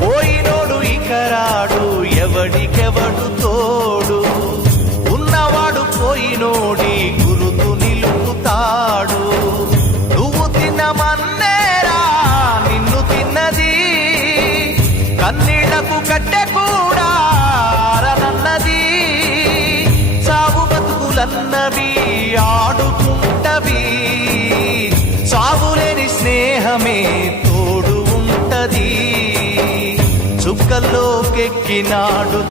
పోయినోడు ఇకరాడు ఎవడికెవడు తోడు ఉన్నవాడు పోయినోడి గురుతు నిలుపుతాడు నువ్వు తిన్నమన్నేరా నిన్ను తిన్నది కన్నీళ్లకు కట్టె కూడా అరనన్నది సాగు బతుకులన్నవి ఆడుకుంటవి సాగులేని స్నేహమే తోడు ఉంటది చుక్కల్లోకెక్కినాడు